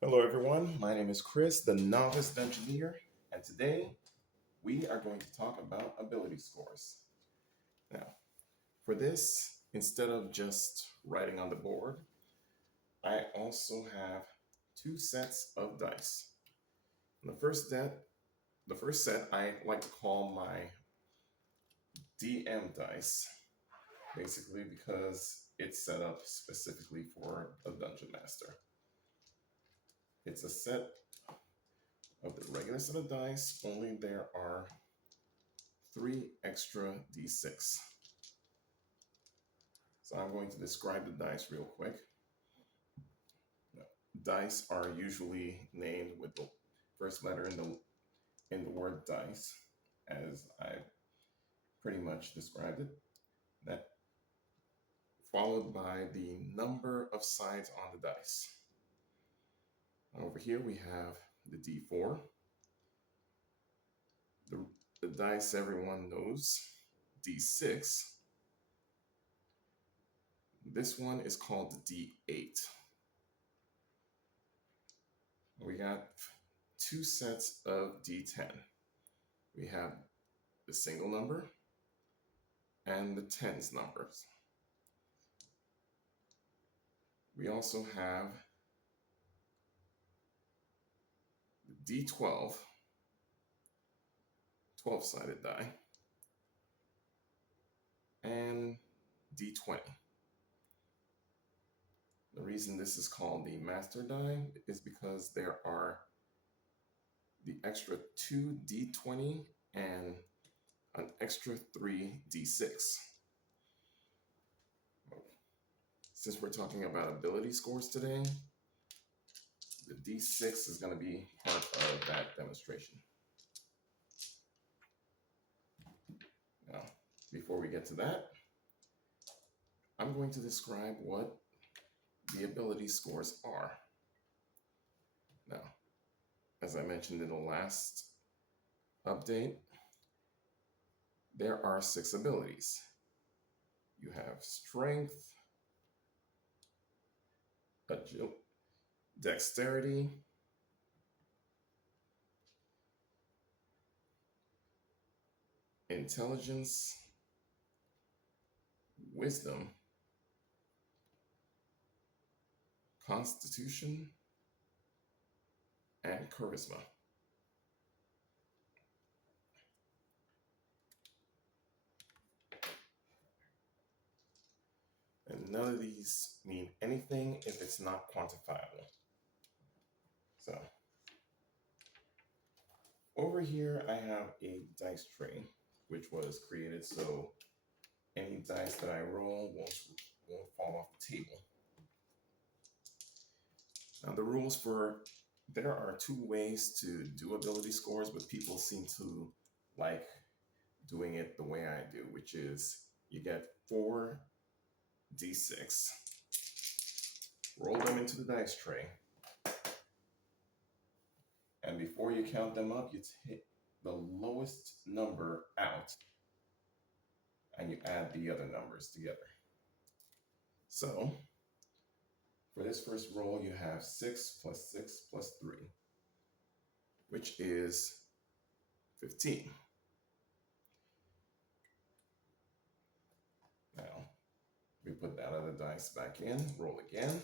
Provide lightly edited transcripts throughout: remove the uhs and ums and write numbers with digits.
Hello, everyone. My name is Chris, the Novice Dungeoneer, and today we are going to talk about ability scores. Now, for this, instead of just writing on the board, I also have two sets of dice. And the first set I like to call my DM dice, basically because it's set up specifically for a dungeon master. It's a set of the regular set of dice, only there are three extra d6. So I'm going to describe the dice real quick. Dice are usually named with the first letter in the word dice, as I pretty much described it. That followed by the number of sides on the dice. Over here we have the d4, the, the dice everyone knows, d6. This one is called the d8. We got two sets of d10. We have the single number and the tens numbers. We also have the D12, 12-sided die, and D20. The reason this is called the master die is because there are the extra two D20 and an extra three D6. Since we're talking about ability scores today, the D6 is going to be part of that demonstration. Now, before we get to that, I'm going to describe what the ability scores are. Now, as I mentioned in the last update, there are 6 abilities. You have strength, agility, dexterity, intelligence, wisdom, constitution, and charisma. And none of these mean anything if it's not quantifiable. So, over here I have a dice tray, which was created so any dice that I roll won't fall off the table. Now, the rules for there are 2 ways to do ability scores, but people seem to like doing it the way I do, which is you get 4 d6, roll them into the dice tray, and before you count them up, you take the lowest number out and you add the other numbers together. So, for this first roll, you have 6 plus 6 plus 3, which is 15. Now, we put that other dice back in, roll again.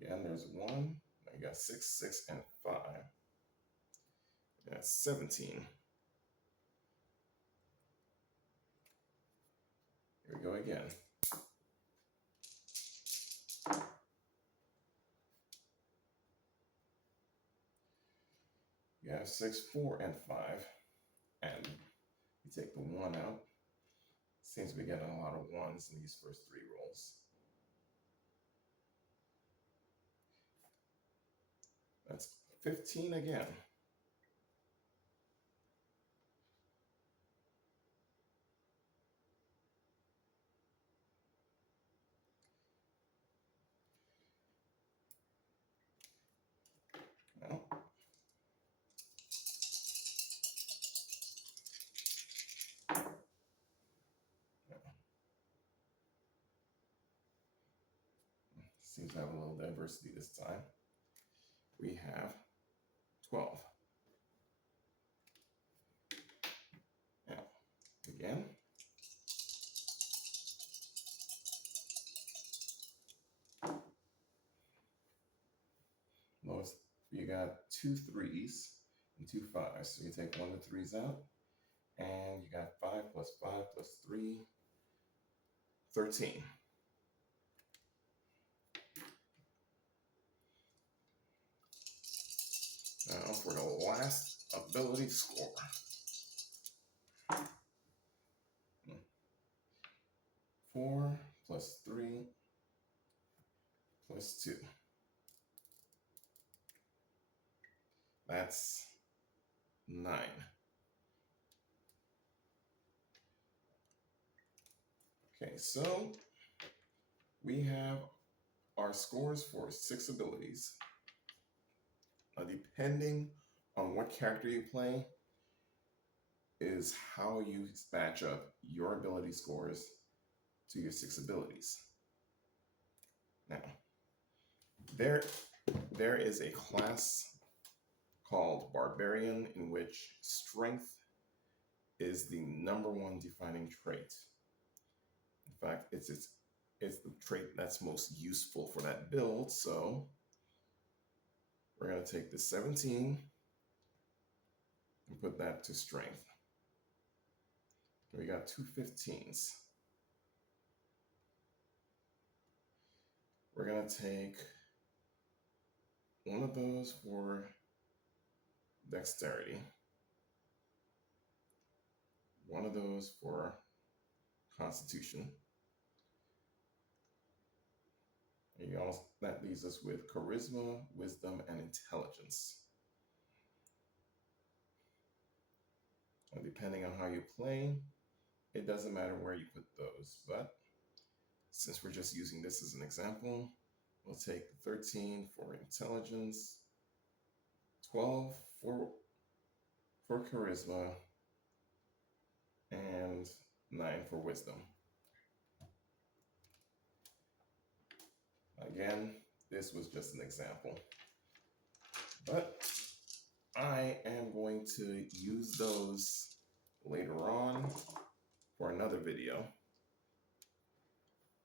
Again, there's 1. Now you got 6, 6, and 5. That's 17. Here we go again. You have 6, 4, and 5. And you take the 1 out. Seems to be getting a lot of 1s in these first 3 rolls. That's 15 again. Well, Seems to have a little diversity this time. We have 12. Now, again, notice you got 2 3s and 2 5s. So you take one of the 3s out, and you got 5 plus 5 plus 3, 13. Now for the last ability score. 4 plus 3 plus 2. That's 9. Okay, so we have our scores for 6 abilities. Now, depending on what character you play, is how you match up your ability scores to your 6 abilities. Now, there is a class called Barbarian in which strength is the #1 defining trait. In fact, it's the trait that's most useful for that build. So we're going to take the 17 and put that to strength. We got 2 15s. We're going to take one of those for dexterity, one of those for constitution. And that leaves us with charisma, wisdom, and intelligence. And depending on how you play, it doesn't matter where you put those. But since we're just using this as an example, we'll take 13 for intelligence, 12 for charisma, and 9 for wisdom. Again, this was just an example. But I am going to use those later on for another video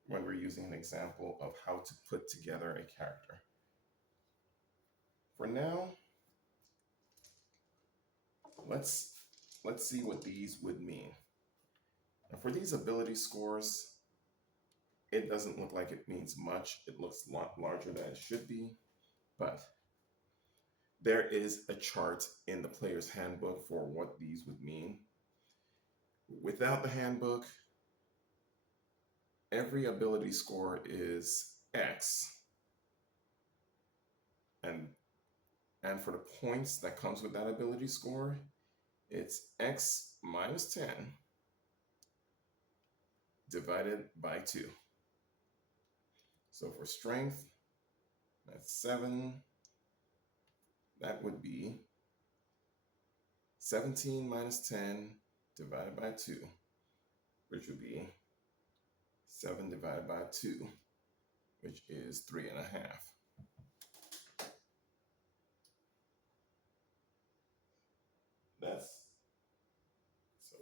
when we're using an example of how to put together a character. For now, let's see what these would mean. And for these ability scores, it doesn't look like it means much. It looks a lot larger than it should be, but there is a chart in the player's handbook for what these would mean. Without the handbook, every ability score is X. And for the points that comes with that ability score, it's X minus 10 divided by 2. So for strength, that's 7. That would be 17 minus 10 divided by 2, which would be 7 divided by 2, which is 3.5. So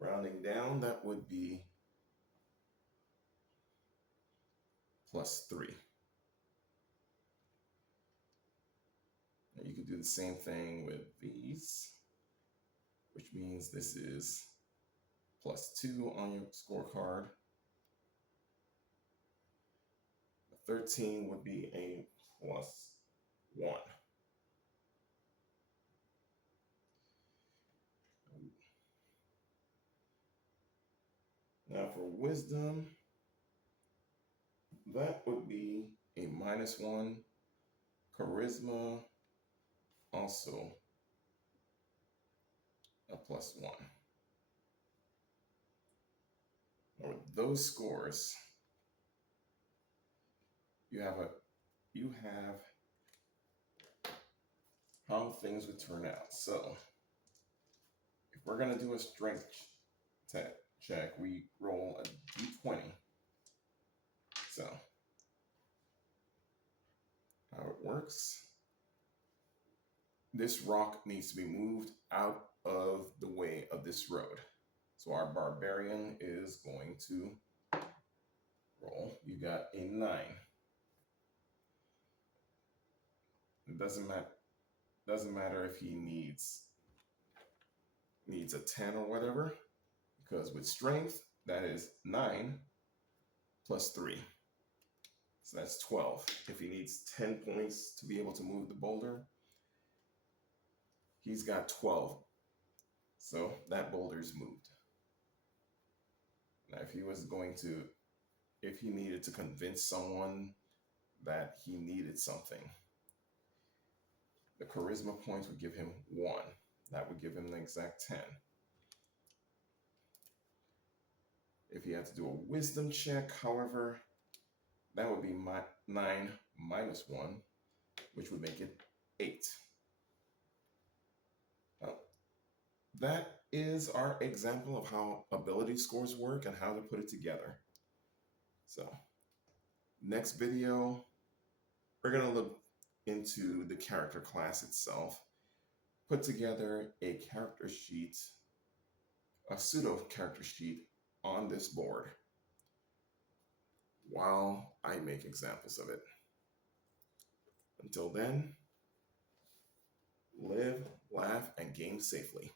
rounding down, that would be plus 3. Now you could do the same thing with these, which means this is plus 2 on your scorecard. 13 would be a plus 1. Now for wisdom, that would be a minus 1. Charisma, also a plus 1. Now with those scores, you have how things would turn out. So if we're going to do a strength check, we roll a d20. So, how it works, this rock needs to be moved out of the way of this road. So our barbarian is going to roll. You got a 9. It doesn't matter if he needs a 10 or whatever, because with strength, that is 9 plus 3. So that's 12. If he needs 10 points to be able to move the boulder, he's got 12. So that boulder's moved. Now, if he needed to convince someone that he needed something, the charisma points would give him 1. That would give him the exact 10. If he had to do a wisdom check, however, that would be 9 minus 1, which would make it 8. Now, that is our example of how ability scores work and how to put it together. So, next video, we're going to look into the character class itself, put together a character sheet, a pseudo character sheet on this board while I make examples of it. Until then, live, laugh, and game safely.